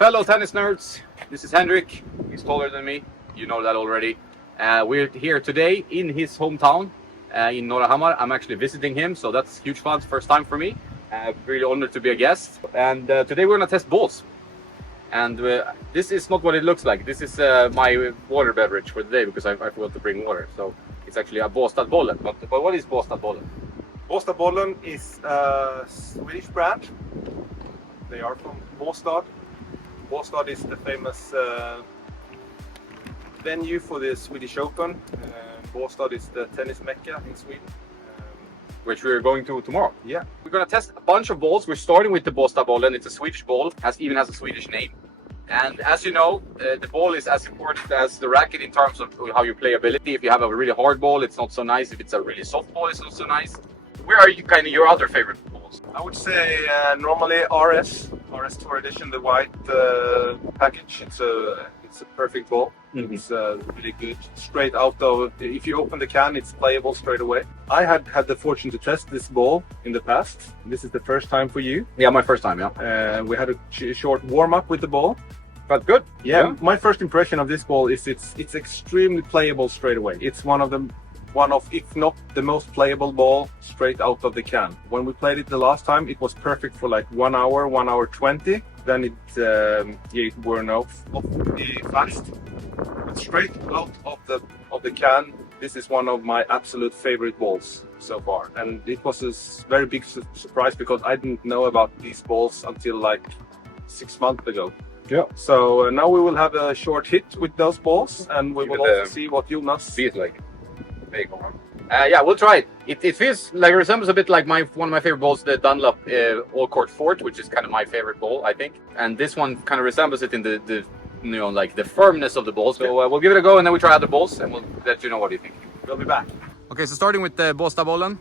Fellow tennis nerds, this is Henrik. He's taller than me. You know that already. We're here today in his hometown in Norrahammar. I'm actually visiting him, so that's huge fun. First time for me. Really honored to be a guest. And today we're gonna test balls. And this is not what it looks like. This is my water beverage for the day because I forgot to bring water. So it's actually a Båstadbollen. But what is Båstadbollen? Båstadbollen is a Swedish brand. They are from Båstad. Båstad is the famous venue for the Swedish Open. Båstad is the tennis mecca in Sweden. Which we're going to tomorrow. Yeah. We're gonna test a bunch of balls. We're starting with the Båstadbollen. It's a Swedish ball, even has a Swedish name. And as you know, the ball is as important as the racket in terms of how you play ability. If you have a really hard ball, it's not so nice. If it's a really soft ball, it's not so nice. Where are you kind of your other favorite balls? I would say normally RS Tour Edition, the white package. It's a perfect ball. Mm-hmm. It's really good. Straight out of, if you open the can, it's playable straight away. I had the fortune to test this ball in the past. This is the first time for you. Yeah, my first time, yeah. We had a short warm up with the ball. Felt good. Yeah. My first impression of this ball is it's extremely playable straight away. It's one of, if not the most playable ball straight out of the can. When we played it the last time, it was perfect for like 1 hour, 1 hour 20. Then it wore off fast. But straight out of the can, this is one of my absolute favorite balls so far. And it was a very big surprise because I didn't know about these balls until like 6 months ago. Yeah. So now we will have a short hit with those balls, and we will also see what Jonas feels like. Yeah, we'll try it. It feels like, it resembles a bit like one of my favorite balls, the Dunlop All Court Fort, which is kind of my favorite ball, I think. And this one kind of resembles it in the like the firmness of the ball. So we'll give it a go, and then we try other balls, and we'll let you know what you think. We'll be back. Okay, so starting with the Båstadbollen.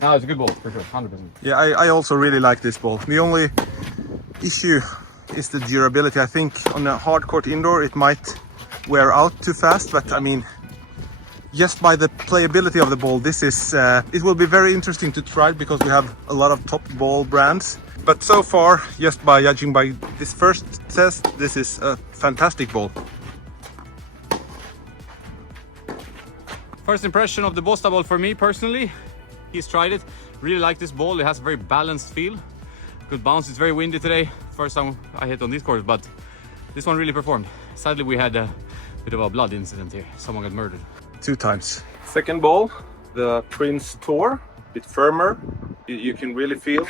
No, it's a good ball for sure, 100%. Yeah, I also really like this ball. The only issue is the durability. I think on a hard court indoor it might wear out too fast, but I mean, just by the playability of the ball, this is it will be very interesting to try because we have a lot of top ball brands. But so far, just by judging by this first test, this is a fantastic ball. First impression of the Båstadboll for me personally. He's tried it. Really like this ball. It has a very balanced feel. Good bounce. It's very windy today. First time I hit on this course, but this one really performed. Sadly, we had a bit of a blood incident here. Someone got murdered. 2 times. Second ball, the Prince Tour. A bit firmer. You can really feel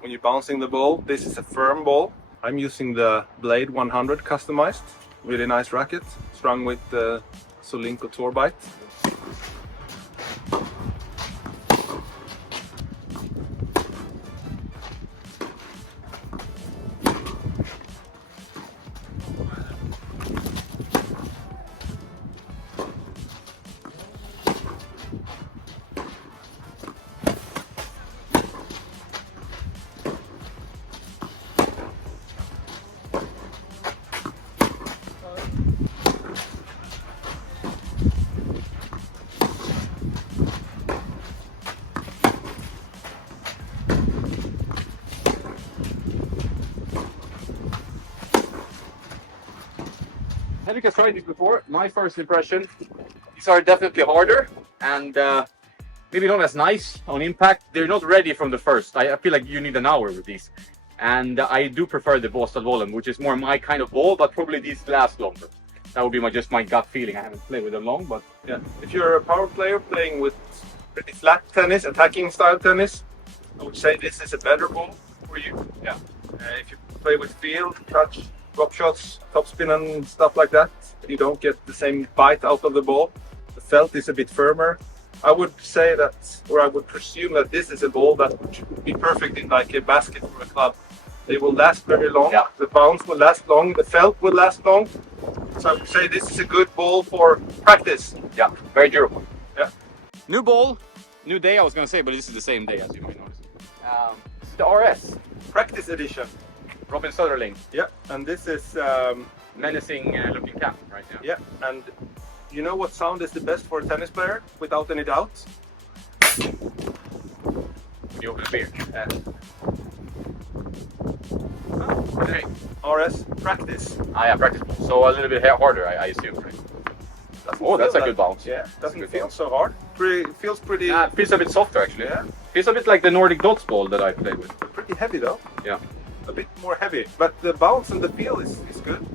when you're bouncing the ball. This is a firm ball. I'm using the Blade 100 customized. Really nice racket. Strung with the Solinco Tour Bite. Henrik has tried these before. My first impression, these are definitely harder and maybe not as nice on impact. They're not ready from the first. I feel like you need an hour with these. And I do prefer the Båstadbollen, which is more my kind of ball, but probably these last longer. That would be just my gut feeling. I haven't played with them long, but yeah. If you're a power player playing with pretty flat tennis, attacking style tennis, I would say this is a better ball for you. Yeah. If you play with feel, touch, drop shots, topspin and stuff like that, you don't get the same bite out of the ball. The felt is a bit firmer. I would say that, or I would presume that this is a ball that would be perfect in like a basket or a club. They will last very long. Yeah. The bounce will last long. The felt will last long. So I would say this is a good ball for practice. Yeah, very durable. Yeah. New ball, new day I was going to say, but this is the same day as you might notice. This is the RS. Practice edition. Robin Söderling. Yeah, and this is menacing looking cap right now. Yeah, and you know what sound is the best for a tennis player, without any doubt? When you open a beer. Okay. RS practice. Yeah, practice ball. So a little bit harder, I assume. Right? That's a good bounce. Yeah, doesn't good feel bounce. so hard. Feels pretty. Yeah, it feels a bit softer actually. Yeah. Feels a bit like the Nordic Dots ball that I played with. Pretty heavy though. Yeah. A bit more heavy, but the bounce and the feel is good.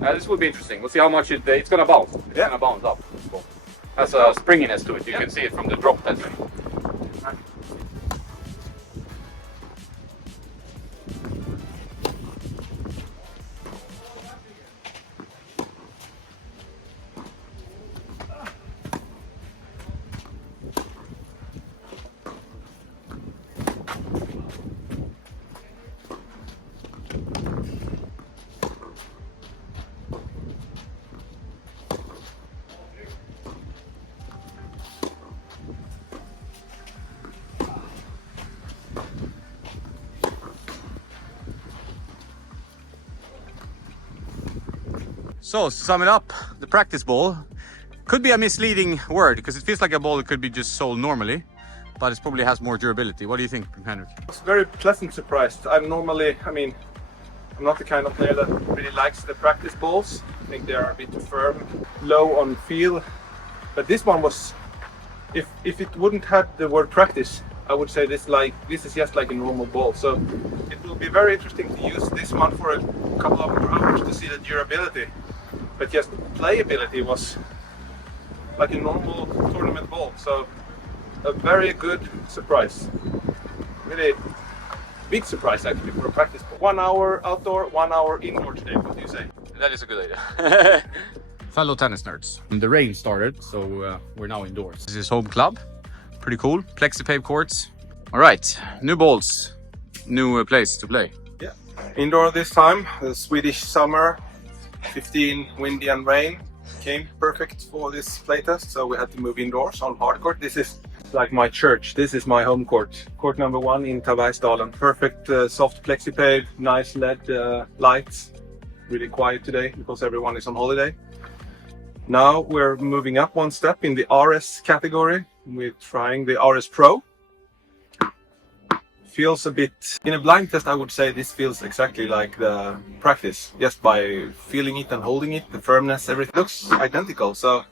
This will be interesting. We'll see how much it's gonna bounce. It's Yeah. gonna bounce up. Cool. Has a springiness to it. You can see it from the drop tension. So, to sum it up, the practice ball could be a misleading word because it feels like a ball that could be just sold normally, but it probably has more durability. What do you think, Henrik? I was very pleasant surprised. I'm not the kind of player that really likes the practice balls. I think they are a bit too firm, low on feel. But this one was, if it wouldn't have the word practice, I would say this is just like a normal ball. So it will be very interesting to use this one for a couple of more hours to see the durability. But just playability was like a normal tournament ball. So a very good surprise. Really big surprise actually for a practice ball. 1 hour outdoor, 1 hour indoor today. What do you say? That is a good idea. Fellow tennis nerds. The rain started, so we're now indoors. This is home club. Pretty cool. Plexipave courts. All right, new balls, new place to play. Yeah, indoor this time. The Swedish summer, 15 windy and rain came perfect for this playtest, so we had to move indoors on hard court. This is like my church. This is my home court. Court number 1 in Tabergsdalen. Perfect soft plexipave, nice LED lights. Really quiet today because everyone is on holiday. Now we're moving up one step in the RS category. We're trying the RS Pro. Feels a bit, in a blind test I would say this feels exactly like the practice. Just by feeling it and holding it, the firmness, everything looks identical. So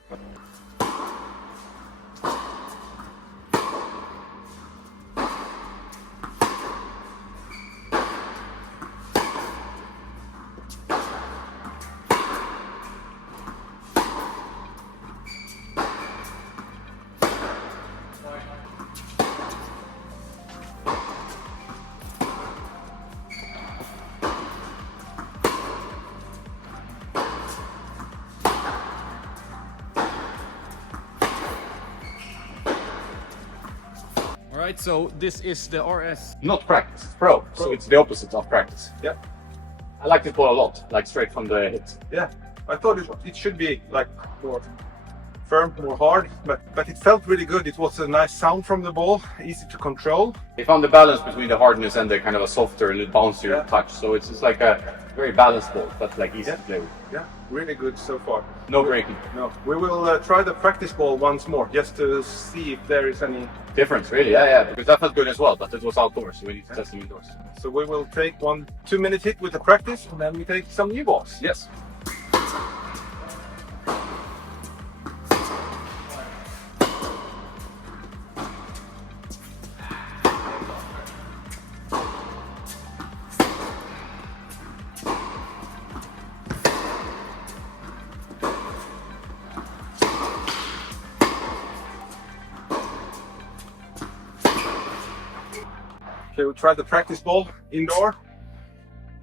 Alright, so this is the RS. Not practice, it's pro. So it's the opposite of practice. yeah, I like this ball a lot, like straight from the hit. yeah. I thought it should be like more firm, more hard, but it felt really good. It was a nice sound from the ball, easy to control. They found the balance between the hardness and the kind of a softer, a little bouncier touch. So it's just like a very balanced ball, but like easy to play with. Yeah, really good so far. No breaking. No, we will try the practice ball once more just to see if there is any Difference, really, yeah, because that felt good as well, but it was outdoors, so we need to test them indoors. So we will take 1 2-minute hit with the practice and then we take some new balls. Yes. Okay, we tried the practice ball indoor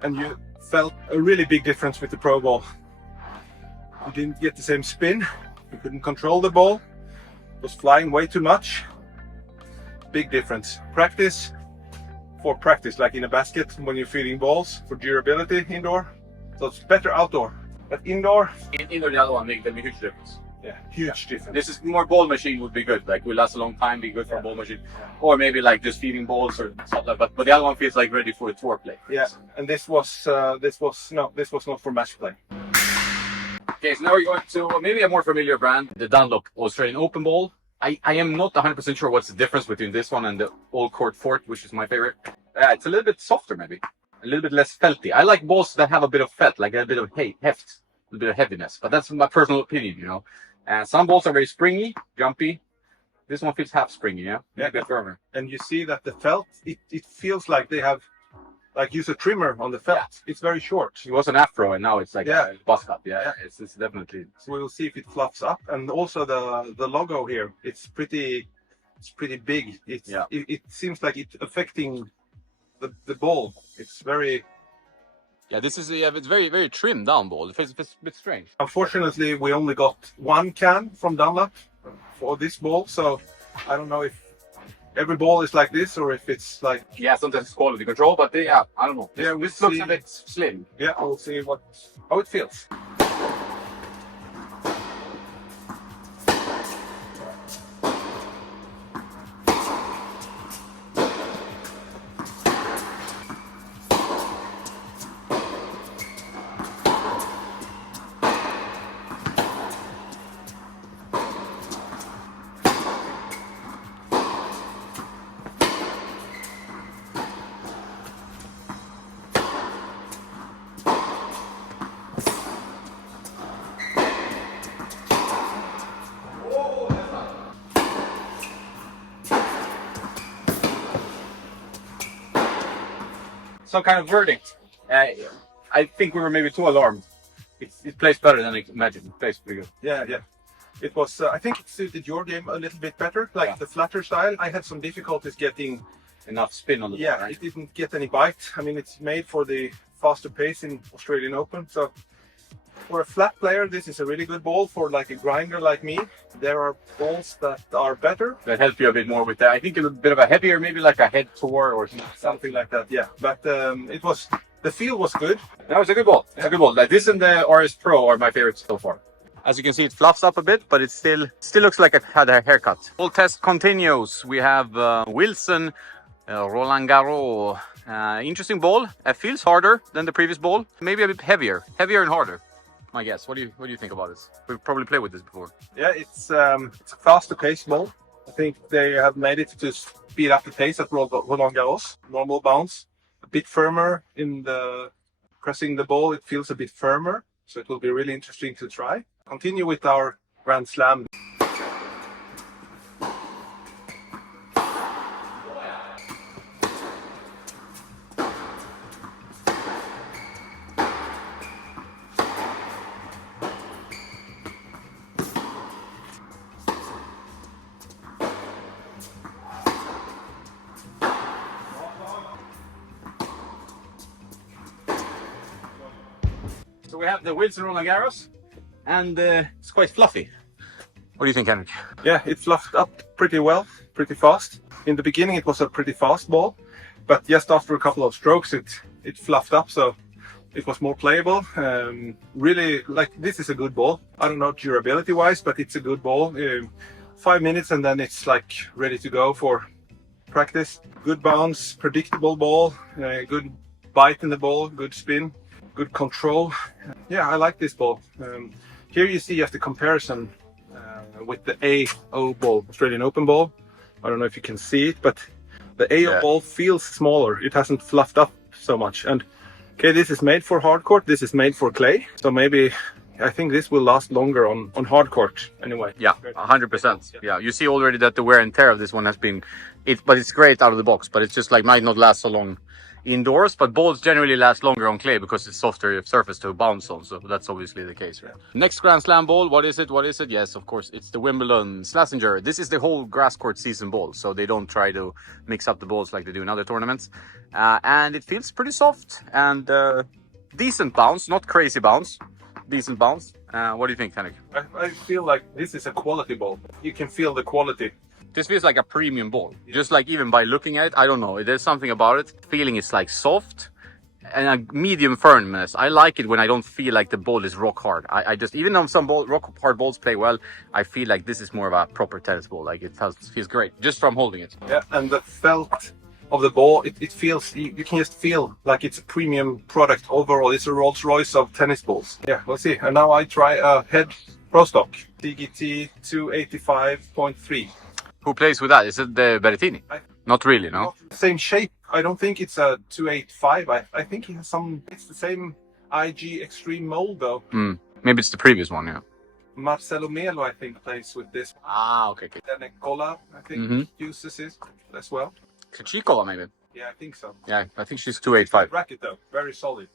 and you felt a really big difference with the pro ball. You didn't get the same spin, you couldn't control the ball, it was flying way too much. Big difference. Practice for practice, like in a basket when you're feeding balls, for durability indoor. So it's better outdoor, but indoor, Indoor, the other one, there'll be a huge difference. yeah, huge difference. This is more ball machine would be good, like will last a long time, be good for a ball machine. Or maybe like just feeding balls or something like that. But the other one feels like ready for a tour play. Yeah, and this was not for match play. Okay, so now we're going to maybe a more familiar brand, the Dunlop Australian Open Ball. I am not 100% sure what's the difference between this one and the Old Court Fort, which is my favorite. It's a little bit softer, maybe. A little bit less felty. I like balls that have a bit of felt, like a bit of heft, a bit of heaviness. But that's my personal opinion, you know. Some balls are very springy, jumpy. This one feels half springy, yeah? Yeah. A bit firmer. And you see that the felt, it feels like they have use a trimmer on the felt. Yeah. It's very short. It was an afro and now it's like Yeah. a buzz cut. Yeah, Yeah. it's definitely. So we will see if it fluffs up. And also the logo here, it's pretty big. It seems like it's affecting the ball. It's very. Yeah, this is it's very, very trimmed down ball. It feels a bit strange. Unfortunately, we only got one can from Dunlop for this ball, so I don't know if every ball is like this or if it's like. Yeah, sometimes it's quality control, but I don't know. Yeah, This looks a bit slim. Yeah, we'll see how it feels. Some kind of verdict. I think we were maybe too alarmed. It plays better than I imagined. It plays pretty good. Yeah. It was. I think it suited your game a little bit better, like the flatter style. I had some difficulties getting Enough spin on the ball, Yeah, right? it didn't get any bite. I mean, it's made for the faster pace in Australian Open. So for a flat player, this is a really good ball. For like a grinder like me, there are balls that are better. That helps you a bit more with that. I think a bit of a heavier, maybe like a head tour or Something like that, yeah. But the feel was good. That was a good ball. It's a good ball. Like this and the RS Pro are my favorites so far. As you can see, it fluffs up a bit, but it still looks like it had a haircut. Ball test continues. We have Wilson, Roland Garros. Interesting ball. It feels harder than the previous ball. Maybe a bit heavier and harder. My guess. What do you think about this? We've probably played with this before. Yeah, it's a faster pace ball. I think they have made it to speed up the pace at Roland Garros. Normal bounce, a bit firmer in the pressing the ball. It feels a bit firmer, so it will be really interesting to try. Continue with our Grand Slam. So we have the Wilson Roland Garros, and it's quite fluffy. What do you think, Henrik? Yeah, it fluffed up pretty well, pretty fast. In the beginning, it was a pretty fast ball, but just after a couple of strokes, it fluffed up, so it was more playable. Really, like, this is a good ball. I don't know durability-wise, but it's a good ball. 5 minutes and then it's like ready to go for practice. Good bounce, predictable ball, good bite in the ball, good spin, good control. Yeah, I like this ball. Here you see just the comparison with the AO ball, Australian Open ball. I don't know if you can see it, but the AO ball feels smaller. It hasn't fluffed up so much. And okay, this is made for hard court. This is made for clay. So maybe I think this will last longer on hard court anyway. Yeah, 100%. Yeah, you see already that the wear and tear of this one has been, but it's great out of the box, but it's just like might not last so long indoors, but balls generally last longer on clay because it's softer surface to bounce on, so that's obviously the case, right? Next Grand Slam ball, what is it? Yes, of course, it's the Wimbledon Schlesinger. This is the whole grass court season ball, so they don't try to mix up the balls like they do in other tournaments. And it feels pretty soft and decent bounce, not crazy bounce, decent bounce. What do you think, Henrik? I feel like this is a quality ball. You can feel the quality. This feels like a premium ball. Just like even by looking at it, I don't know. There's something about it. Feeling it's like soft and a medium firmness. I like it when I don't feel like the ball is rock hard. I just, even though some rock hard balls play well, I feel like this is more of a proper tennis ball. Like it feels great just from holding it. Yeah, and the felt of the ball, it feels, you can just feel like it's a premium product overall. It's a Rolls Royce of tennis balls. Yeah, we'll see. And now I try a head Pro Stock TGT 285.3. Who plays with that? Is it the Berrettini? Not really, no? Not the same shape. I don't think it's a 285. I think it has some. It's the same IG Extreme mold though. Maybe it's the previous one, yeah. Marcelo Melo, I think, plays with this. Ah, okay. Then Cola, I think, uses it as well. Chicola, maybe. Yeah, I think so. Yeah, I think she's 285. Racket though, very solid.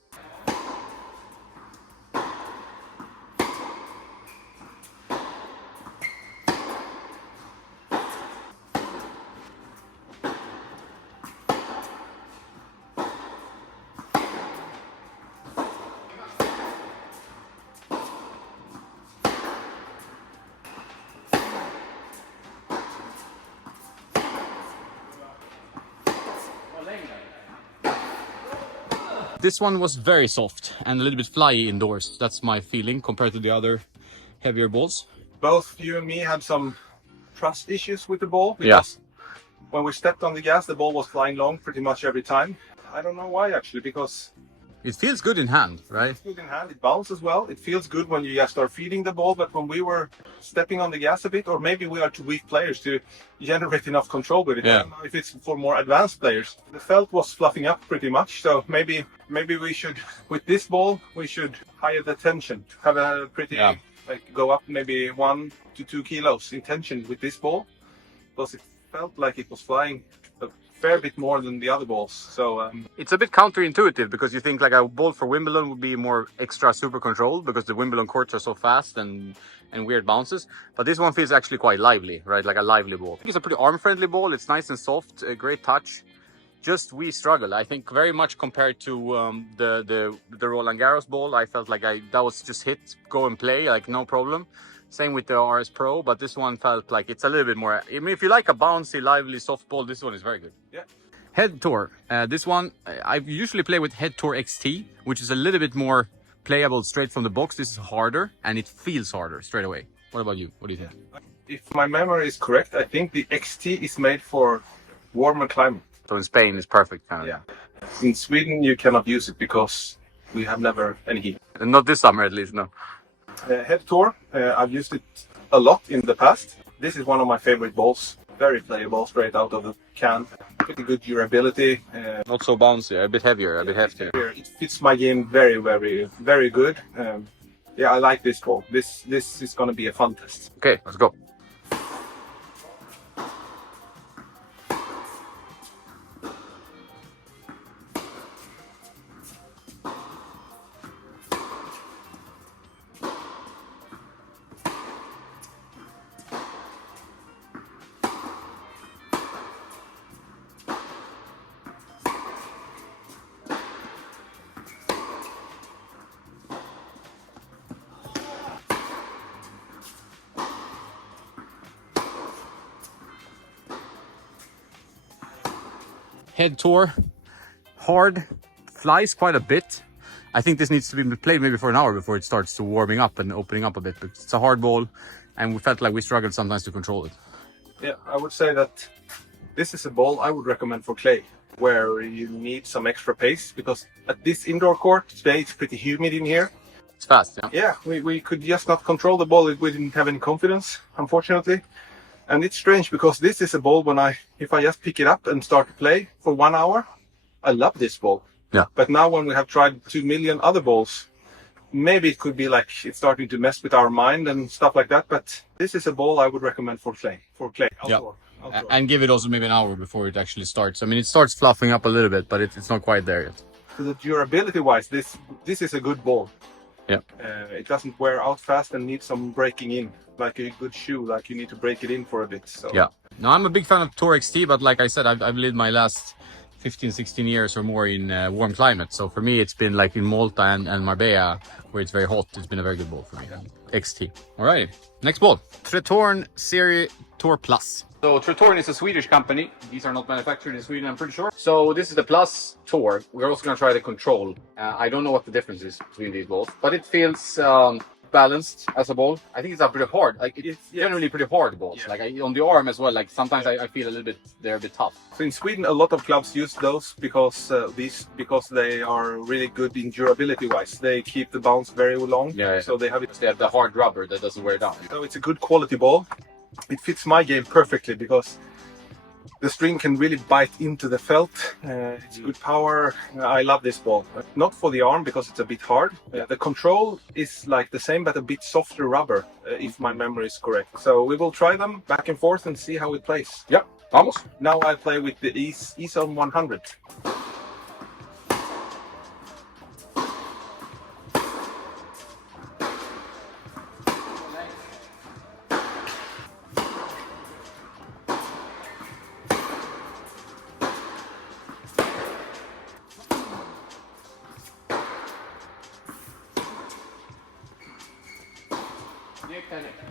This one was very soft and a little bit flyy indoors. That's my feeling compared to the other heavier balls. Both you and me had some trust issues with the ball because when we stepped on the gas, the ball was flying long pretty much every time. I don't know why actually, because it feels good in hand, right? it's good in hand, it bounces well. It feels good when you just start feeding the ball, but when we were stepping on the gas a bit, or maybe we are too weak players to generate enough control with it. I don't know if it's for more advanced players. The felt was fluffing up pretty much, so maybe we should, with this ball, we should higher the tension, have a pretty, like go up maybe 1 to 2 kilos in tension with this ball, because it felt like it was flying a fair bit more than the other balls. So it's a bit counterintuitive because you think like a ball for Wimbledon would be more extra super controlled because the Wimbledon courts are so fast and weird bounces. But this one feels actually quite lively, right? Like a lively ball. I think it's a pretty arm-friendly ball. It's nice and soft, a great touch. Just we struggle, I think, very much compared to the Roland Garros ball. I felt like that was just hit, go and play, like no problem. Same with the RS Pro, but this one felt like it's a little bit more. I mean, if you like a bouncy, lively, soft ball, this one is very good. yeah, Head Tour. This one, I usually play with Head Tour XT, which is a little bit more playable straight from the box. This is harder, and it feels harder straight away. What about you? What do you think? if my memory is correct, I think the XT is made for warmer climate. So in Spain, it's perfect. Yeah. In Sweden, you cannot use it because we have never any heat. And not this summer, at least, no. Head Tour, I've used it a lot in the past. This is one of my favorite balls. Very playable, straight out of the can. Pretty good durability. Not so bouncy, a bit heavier, a bit heftier. It fits my game very, very, very good. Yeah, I like this ball. This is going to be a fun test. Okay, let's go. Head Tour, hard, flies quite a bit. I think this needs to be played maybe for an hour before it starts to warming up and opening up a bit. But it's a hard ball, and we felt like we struggled sometimes to control it. Yeah, I would say that this is a ball I would recommend for clay, where you need some extra pace, because at this indoor court today it's pretty humid in here. It's fast, yeah. Yeah, we could just not control the ball. We didn't have any confidence, unfortunately. And it's strange because this is a ball if I just pick it up and start to play for 1 hour, I love this ball. Yeah. But now when we have tried 2 million other balls, maybe it could be like it's starting to mess with our mind and stuff like that. But this is a ball I would recommend for clay outdoor. Yeah. And give it also maybe an hour before it actually starts. I mean, it starts fluffing up a little bit, but it's not quite there yet. So the durability wise, this is a good ball. Yeah. It doesn't wear out fast and needs some breaking in, like a good shoe. Like you need to break it in for a bit. So. Yeah. Now I'm a big fan of Tour XT, but like I said, I've lived my last 15, 16 years or more in warm climate. So for me, it's been like in Malta and Marbella, where it's very hot. It's been a very good ball for me. XT. All right. Next ball. Tretorn Serie Tour Plus. So Tretorn is a Swedish company. These are not manufactured in Sweden, I'm pretty sure. So this is the Plus Tour. We're also going to try the Control. I don't know what the difference is between these balls, but it feels balanced as a ball. I think it's a pretty hard. Like it's Yes. generally pretty hard balls. Yeah. Like on the arm as well. Like sometimes I feel a little bit they're a bit tough. So in Sweden, a lot of clubs use those because they are really good in durability wise. They keep the bounce very long. Yeah. So they have it. They have the hard rubber that doesn't wear down. So it's a good quality ball. It fits my game perfectly because the string can really bite into the felt. It's good power. I love this ball. Not for the arm because it's a bit hard. The control is like the same but a bit softer rubber, if my memory is correct. So we will try them back and forth and see how it plays. Yeah, vamos. Now I play with the E-Zone 100.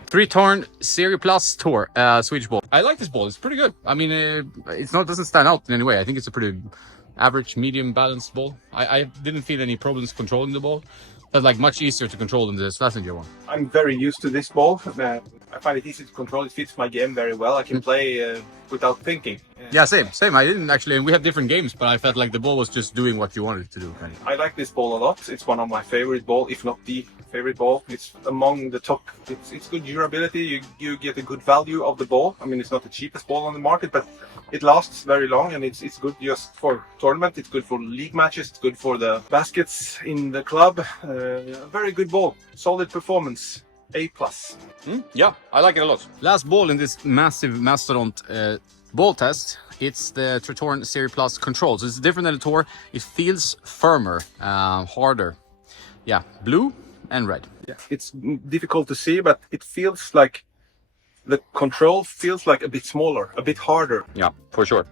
Three-turn Serie Plus Tour Swedish ball. I like this ball. It's pretty good. I mean, it's not doesn't stand out in any way. I think it's a pretty average, medium balanced ball. I didn't feel any problems controlling the ball. But like much easier to control than the Slazenger one. I'm very used to this ball. I find it easy to control. It fits my game very well. I can play without thinking. Yeah, same. I didn't actually, and we had different games, but I felt like the ball was just doing what you wanted it to do. Kind of. I like this ball a lot. It's one of my favorite ball, if not the favorite ball. It's among the top. It's good durability. You get a good value of the ball. I mean, it's not the cheapest ball on the market, but it lasts very long and it's good just for tournament. It's good for league matches. It's good for the baskets in the club. Very good ball. Solid performance. A+. Yeah, I like it a lot. Last ball in this massive mastodont ball test, it's the Tretorn Serie Plus Control. So it's different than the Tour. It feels firmer, harder. Yeah, blue and red. Yeah, it's difficult to see, but it feels like the control feels like a bit smaller, a bit harder. Yeah, for sure.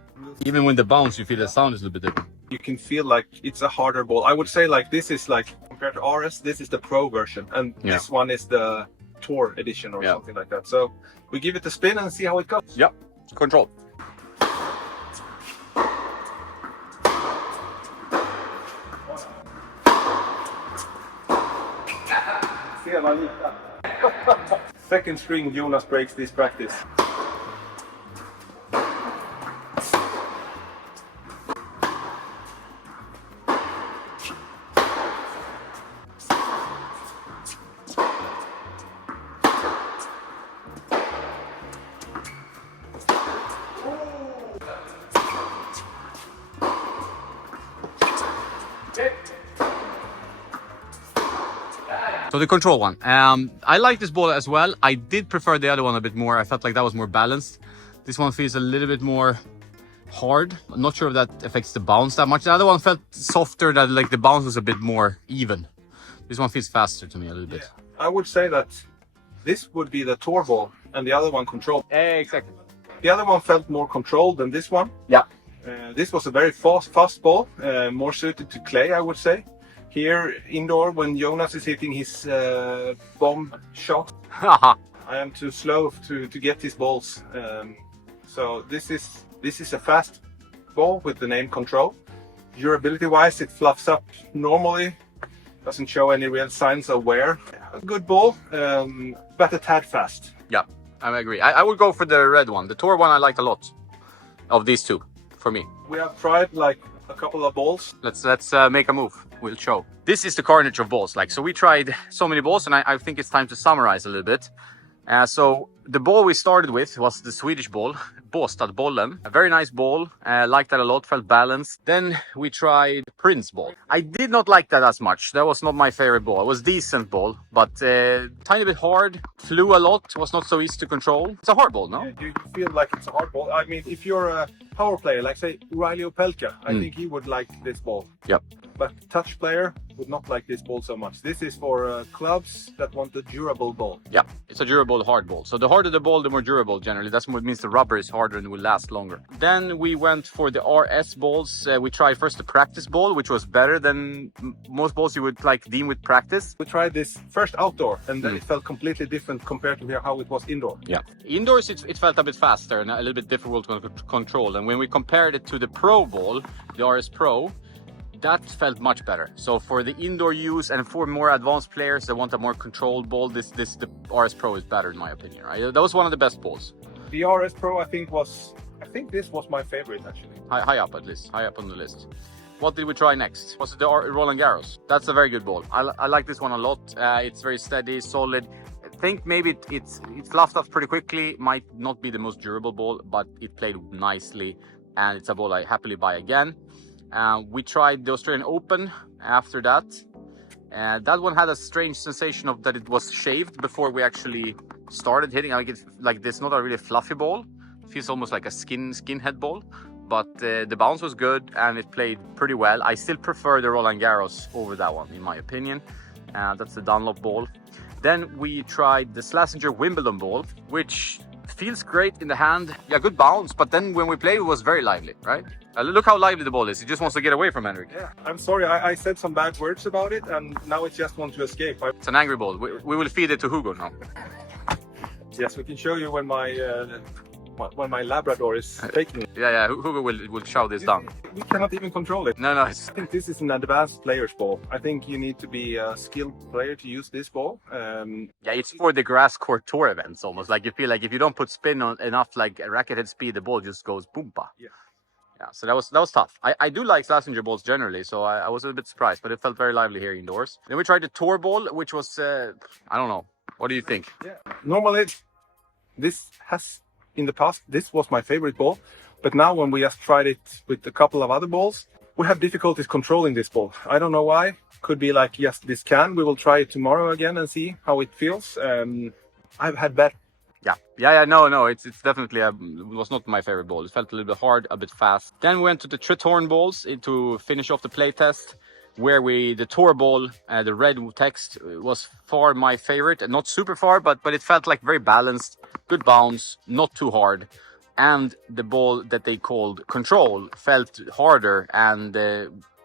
Even when the bounce, you feel the sound is a little bit different. You can feel like it's a harder ball. I would say like this is like, compared to RS, this is the Pro version. And this one is the Tour edition or something like that. So we give it a spin and see how it goes. Yeah, control. Second string, Jonas breaks this practice. So the control one. I like this ball as well. I did prefer the other one a bit more. I felt like that was more balanced. This one feels a little bit more hard. I'm not sure if that affects the bounce that much. The other one felt softer, that like the bounce was a bit more even. This one feels faster to me a little bit. I would say that this would be the Tour ball and the other one controlled. Exactly. The other one felt more controlled than this one. Yeah. This was a very fast ball, more suited to clay, I would say. Here indoor, when Jonas is hitting his bomb shot, I am too slow to get his balls. So this is a fast ball with the name Control. Durability wise, it fluffs up normally, doesn't show any real signs of wear. A good ball, but a tad fast. Yeah, I agree. I would go for the red one. The Tour one I liked a lot of these two, for me. We have tried like a couple of balls. Let's make a move. We'll show. This is the carnage of balls. Like, so we tried so many balls, and I think it's time to summarize a little bit. So the ball we started with was the Swedish ball, Båstadbollen. A very nice ball. Liked that a lot, felt balanced. Then we tried Prince ball. I did not like that as much. That was not my favorite ball. It was decent ball, but tiny bit hard. Flew a lot. Was not so easy to control. It's a hard ball, no? Yeah, you feel like it's a hard ball. I mean, if you're a power player, like say Riley Opelka, I think he would like this ball. Yep. But touch player would not like this ball so much. This is for clubs that want a durable ball. Yeah, it's a durable hard ball. So the harder the ball, the more durable generally. That's what means the rubber is harder and will last longer. Then we went for the RS balls. We tried first the practice ball, which was better than most balls you would like deem with practice. We tried this first outdoor and then it felt completely different compared to how it was indoor. Yeah. Indoors it felt a bit faster and a little bit difficult to control. And when we compared it to the Pro ball, the RS Pro, that felt much better. So for the indoor use and for more advanced players that want a more controlled ball, the RS Pro is better in my opinion, right? That was one of the best balls. The RS Pro, I think this was my favorite actually. High up at least, high up on the list. What did we try next? Was it the Roland Garros? That's a very good ball. I like this one a lot. It's very steady, solid. I think maybe it fluffed up pretty quickly. Might not be the most durable ball, but it played nicely, and it's a ball I happily buy again. We tried the Australian Open after that. That one had a strange sensation of that it was shaved before we actually started hitting. Like it's like this, not a really fluffy ball. It feels almost like a skinhead ball. But the bounce was good and it played pretty well. I still prefer the Roland Garros over that one, in my opinion. That's the Dunlop ball. Then we tried the Schlesinger Wimbledon ball, which feels great in the hand. Yeah, good bounce, but then when we played, it was very lively, right? Look how lively the ball is. He just wants to get away from Henrik. Yeah, I'm sorry, I said some bad words about it, and now it just wants to escape. It's an angry ball. We will feed it to Hugo now. Yes, we can show you when my Labrador is taking it. Yeah, Hugo will shout this down. We cannot even control it. No, I think this is an advanced player's ball. I think you need to be a skilled player to use this ball. Yeah, it's for the grass court tour events almost. Like you feel like if you don't put spin on enough like racket head speed, the ball just goes boompa. Yeah, so that was tough. I do like Schlesinger balls generally, so I was a bit surprised, but it felt very lively here indoors. Then we tried the tour ball, which was I don't know. What do you think? Yeah, normally in the past, this was my favorite ball, but now when we just tried it with a couple of other balls, we have difficulties controlling this ball. I don't know why. Could be like, yes, this can. We will try it tomorrow again and see how it feels. I've had better. No, it's definitely it was not my favorite ball. It felt a little bit hard, a bit fast. Then we went to the Trithorn balls to finish off the play test, where the tour ball, the red text was far my favorite. Not super far, but it felt like very balanced, good bounce, not too hard. And the ball that they called Control felt harder. And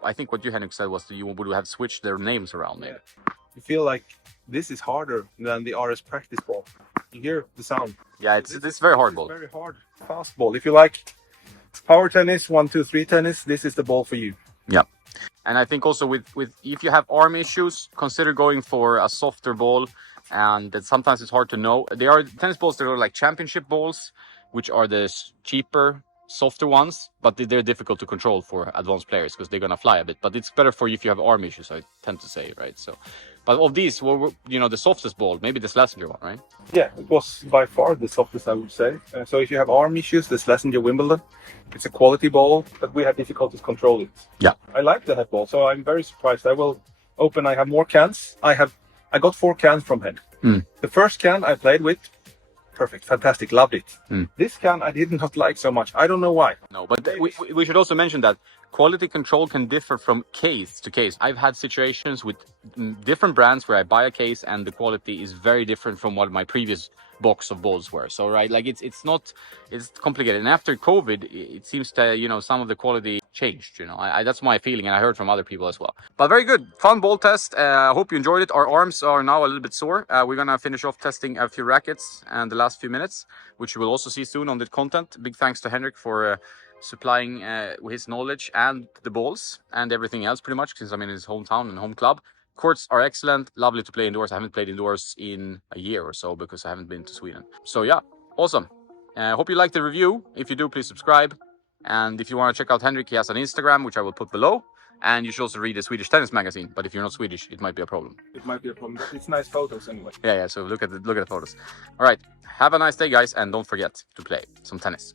I think what you, Henrik, said was that you would have switched their names around maybe. Yeah. You feel like this is harder than the RS practice ball. You hear the sound. Yeah, it's very hard ball. Very hard, fast ball. If you like power tennis, 1, 2, 3 tennis, this is the ball for you. Yeah. And I think also with if you have arm issues, consider going for a softer ball. And that sometimes it's hard to know. There are tennis balls that are like championship balls, which are the cheaper, softer ones, but they're difficult to control for advanced players because they're gonna fly a bit. But it's better for you if you have arm issues, I tend to say, right? So, but of these, well, the softest ball, maybe the Schlesinger one, right? Yeah, it was by far the softest, I would say. So if you have arm issues, the Schlesinger Wimbledon, it's a quality ball, but we had difficulties controlling it. Yeah, I like the head ball, so I'm very surprised. I will open. I have more cans. I got 4 cans from Head. The first can I played with, perfect, fantastic, loved it. This can I did not like so much. I don't know why. No, but we should also mention that quality control can differ from case to case. I've had situations with different brands where I buy a case and the quality is very different from what my previous box of balls were. So right, like it's complicated. And after COVID, it seems to some of the quality changed. That's my feeling, and I heard from other people as well. But very good, fun ball test. I hope you enjoyed it. Our arms are now a little bit sore. We're gonna finish off testing a few rackets and the last few minutes, which you will also see soon on the content. Big thanks to Henrik for supplying his knowledge and the balls and everything else pretty much, since I'm in his hometown and home club. Courts are excellent, lovely to play indoors. I haven't played indoors in a year or so because I haven't been to Sweden. So yeah, awesome. Hope you liked the review. If you do, please subscribe. And if you want to check out Henrik, he has an Instagram, which I will put below. And you should also read the Swedish Tennis Magazine. But if you're not Swedish, it might be a problem. It might be a problem, but it's nice photos anyway. Yeah, so look at the photos. All right, have a nice day, guys. And don't forget to play some tennis.